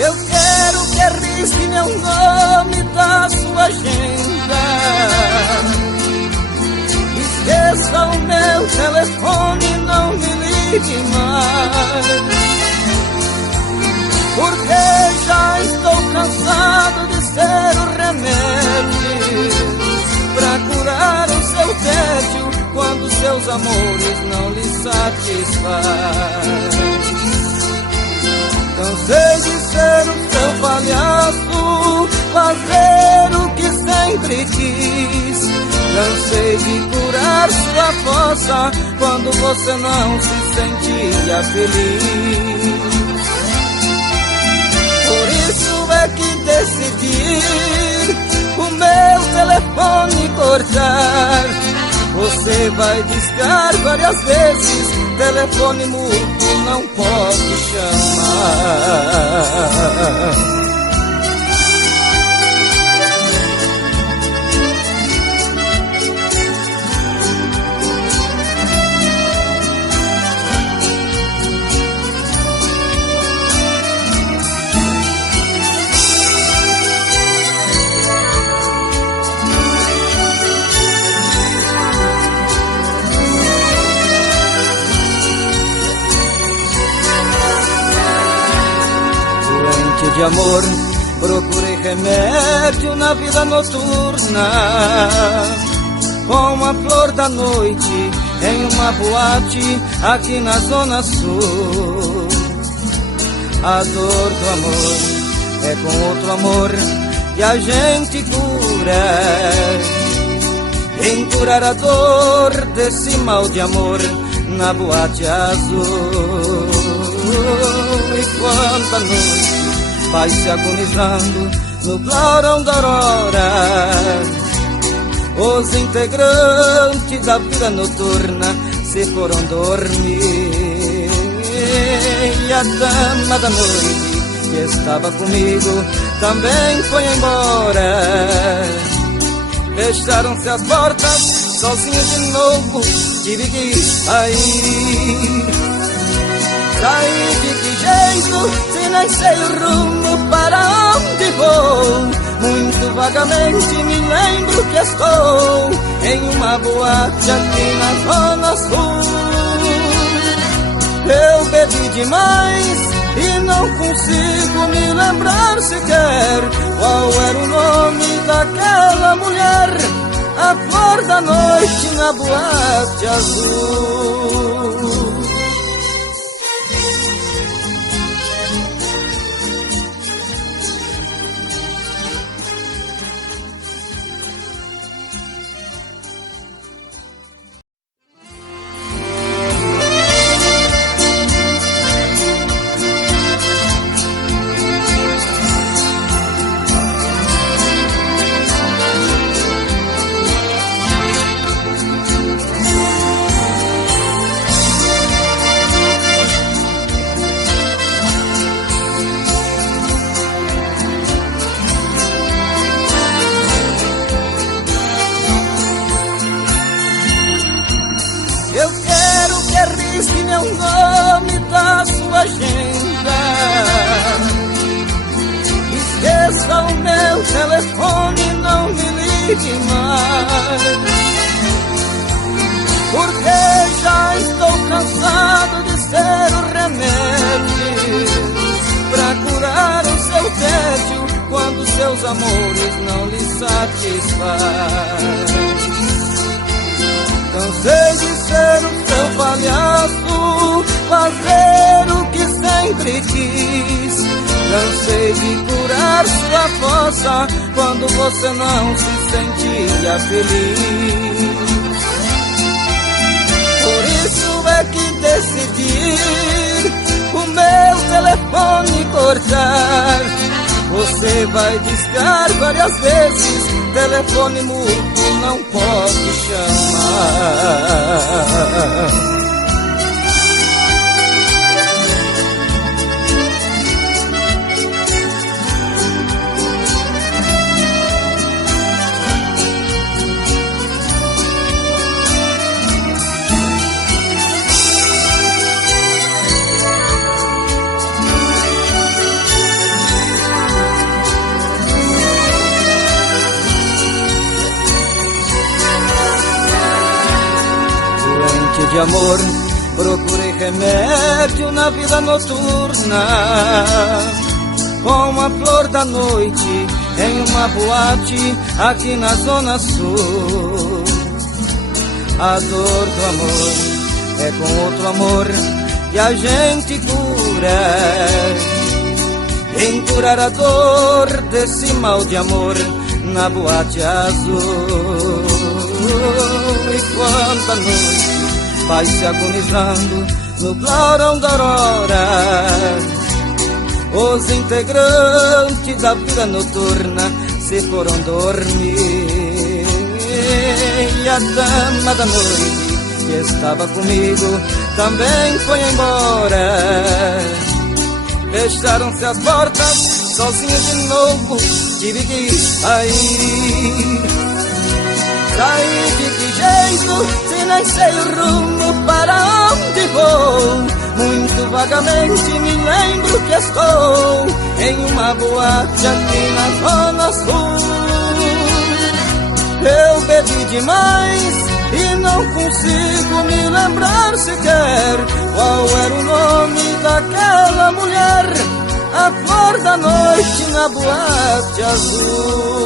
Eu quero que arrisque meu nome da sua agenda. Esqueça o meu telefone, não me ligue mais, porque já estou cansado de ser o remédio pra curar o seu tédio quando seus amores não lhe satisfazem. Cansei de ser o seu palhaço, fazer o que sempre quis. Cansei de curar sua fossa quando você não se sentia feliz. Por isso é que decidi o meu telefone cortar. Você vai discar várias vezes, telefone mudo não pode chamar. De amor, procurei remédio na vida noturna, com a flor da noite em uma boate aqui na Zona Sul. A dor do amor é com outro amor que a gente cura. Em curar a dor desse mal de amor na boate azul. E quanta noite vai se agonizando no clarão da aurora, os integrantes da vida noturna se foram dormir. E a dama da noite que estava comigo também foi embora. Fecharam-se as portas, sozinho de novo tive que sair. Saí de que jeito, se nem sei o rumo para onde vou. Muito vagamente me lembro que estou em uma boate aqui na Zona Sul. Eu bebi demais e não consigo me lembrar sequer qual era o nome daquela mulher, a flor da noite na boate azul. Meu nome da sua agenda. Esqueça o meu telefone, não me ligue mais, porque já estou cansado de ser o remédio pra curar o seu tédio quando seus amores não lhe satisfazem. Cansei de ser o seu palhaço, fazer o que sempre quis. Cansei de curar sua fossa quando você não se sentia feliz. Por isso é que decidi o meu telefone cortar. Você vai discar várias vezes, telefone mudo não pode chamar. amor, procurei remédio na vida noturna. Com a flor da noite em uma boate aqui na Zona Sul. A dor do amor é com outro amor que a gente cura. Em curar a dor desse mal de amor na boate azul. E quando a noite vai se agonizando no clarão da aurora, os integrantes da vida noturna se foram dormir. E a dama da noite que estava comigo também foi embora. Fecharam-se as portas, sozinho de novo tive que sair. Saí de que jeito, se nem sei o rumo para onde vou. Muito vagamente me lembro que estou em uma boate aqui na Zona Sul. Eu bebi demais e não consigo me lembrar sequer qual era o nome daquela mulher, a flor da noite na boate azul.